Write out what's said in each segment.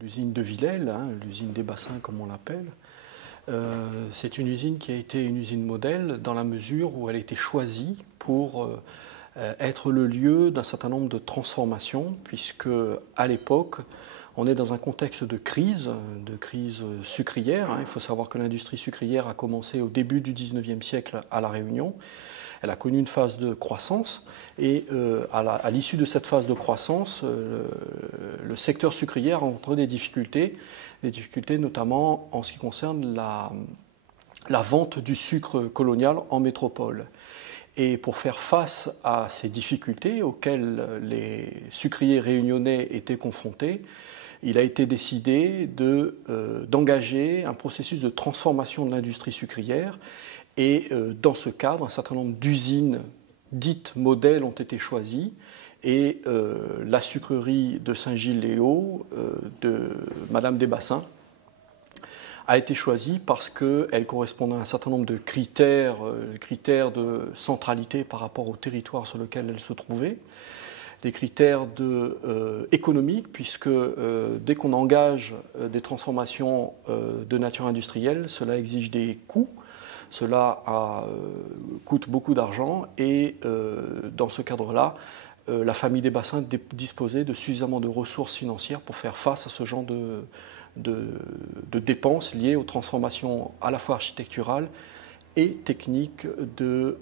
L'usine de Villèle, l'usine des bassins comme on l'appelle, c'est une usine qui a été une usine modèle dans la mesure où elle a été choisie pour être le lieu d'un certain nombre de transformations, puisque à l'époque, on est dans un contexte de crise sucrière. Il faut savoir que l'industrie sucrière a commencé au début du XIXe siècle à La Réunion. Elle a connu une phase de croissance et à l'issue de cette phase de croissance, le secteur sucrier a rencontré des difficultés notamment en ce qui concerne la vente du sucre colonial en métropole. Et pour faire face à ces difficultés auxquelles les sucriers réunionnais étaient confrontés, il a été décidé d'engager un processus de transformation de l'industrie sucrière. Et dans ce cadre, un certain nombre d'usines dites modèles ont été choisies. Et la sucrerie de Saint-Gilles-les-Hauts, de Madame des Bassins, a été choisie parce qu'elle correspondait à un certain nombre de critères de centralité par rapport au territoire sur lequel elle se trouvait. Des critères économiques, puisque dès qu'on engage des transformations de nature industrielle, cela exige des coûts, cela coûte beaucoup d'argent et dans ce cadre-là, la famille des bassins disposait de suffisamment de ressources financières pour faire face à ce genre de dépenses liées aux transformations à la fois architecturales et techniques de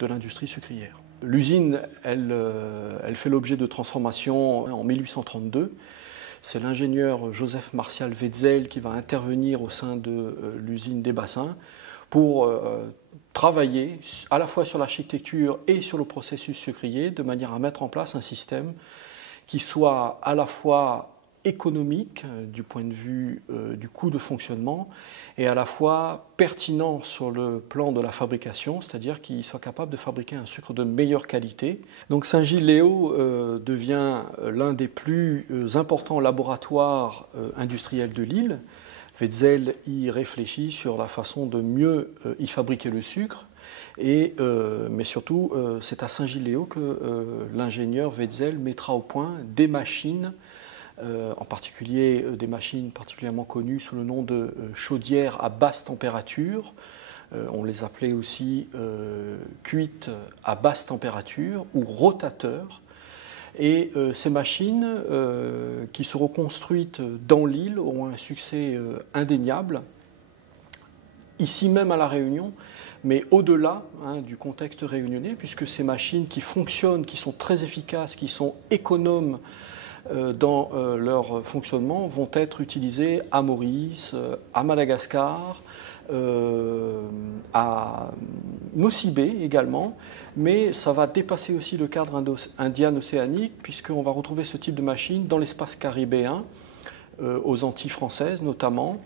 l'industrie sucrière. L'usine, elle fait l'objet de transformations en 1832. C'est l'ingénieur Joseph Martial Wetzel qui va intervenir au sein de l'usine des bassins pour travailler à la fois sur l'architecture et sur le processus sucrier de manière à mettre en place un système qui soit à la fois économique du point de vue du coût de fonctionnement et à la fois pertinent sur le plan de la fabrication, c'est-à-dire qu'il soit capable de fabriquer un sucre de meilleure qualité. Donc Saint-Gilles-les-Hauts devient l'un des plus importants laboratoires industriels de l'île. Wetzel y réfléchit sur la façon de mieux y fabriquer le sucre. Mais surtout, c'est à Saint-Gilles-les-Hauts que l'ingénieur Wetzel mettra au point des machines, en particulier des machines particulièrement connues sous le nom de chaudières à basse température. On les appelait aussi cuites à basse température ou rotateurs. Et ces machines qui seront construites dans l'île auront un succès indéniable, ici même à La Réunion, mais au-delà du contexte réunionnais, puisque ces machines qui fonctionnent, qui sont très efficaces, qui sont économes dans leur fonctionnement, vont être utilisées à Maurice, à Madagascar, à Nosy Be également, mais ça va dépasser aussi le cadre indien-océanique, puisqu'on va retrouver ce type de machine dans l'espace caribéen, aux Antilles françaises notamment,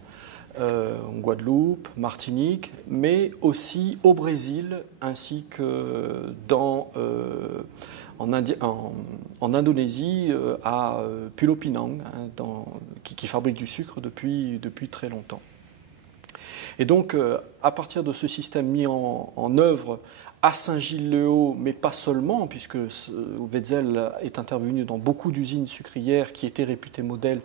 en Guadeloupe, Martinique, mais aussi au Brésil, ainsi que en Indonésie, à Pulau Pinang, qui fabrique du sucre depuis très longtemps. Et donc, à partir de ce système mis en œuvre à Saint-Gilles-les-Hauts, mais pas seulement, puisque Wetzel est intervenu dans beaucoup d'usines sucrières qui étaient réputées modèles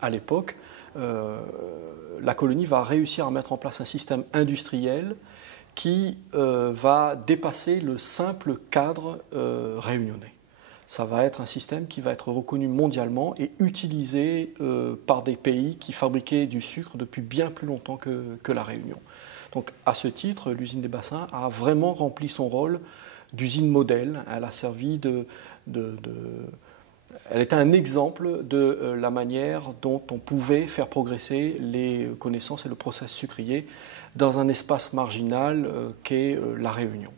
à l'époque, la colonie va réussir à mettre en place un système industriel qui va dépasser le simple cadre réunionnais. Ça va être un système qui va être reconnu mondialement et utilisé par des pays qui fabriquaient du sucre depuis bien plus longtemps que La Réunion. Donc à ce titre, l'usine des bassins a vraiment rempli son rôle d'usine modèle. Elle a servi elle était un exemple de la manière dont on pouvait faire progresser les connaissances et le processus sucrier dans un espace marginal qu'est La Réunion.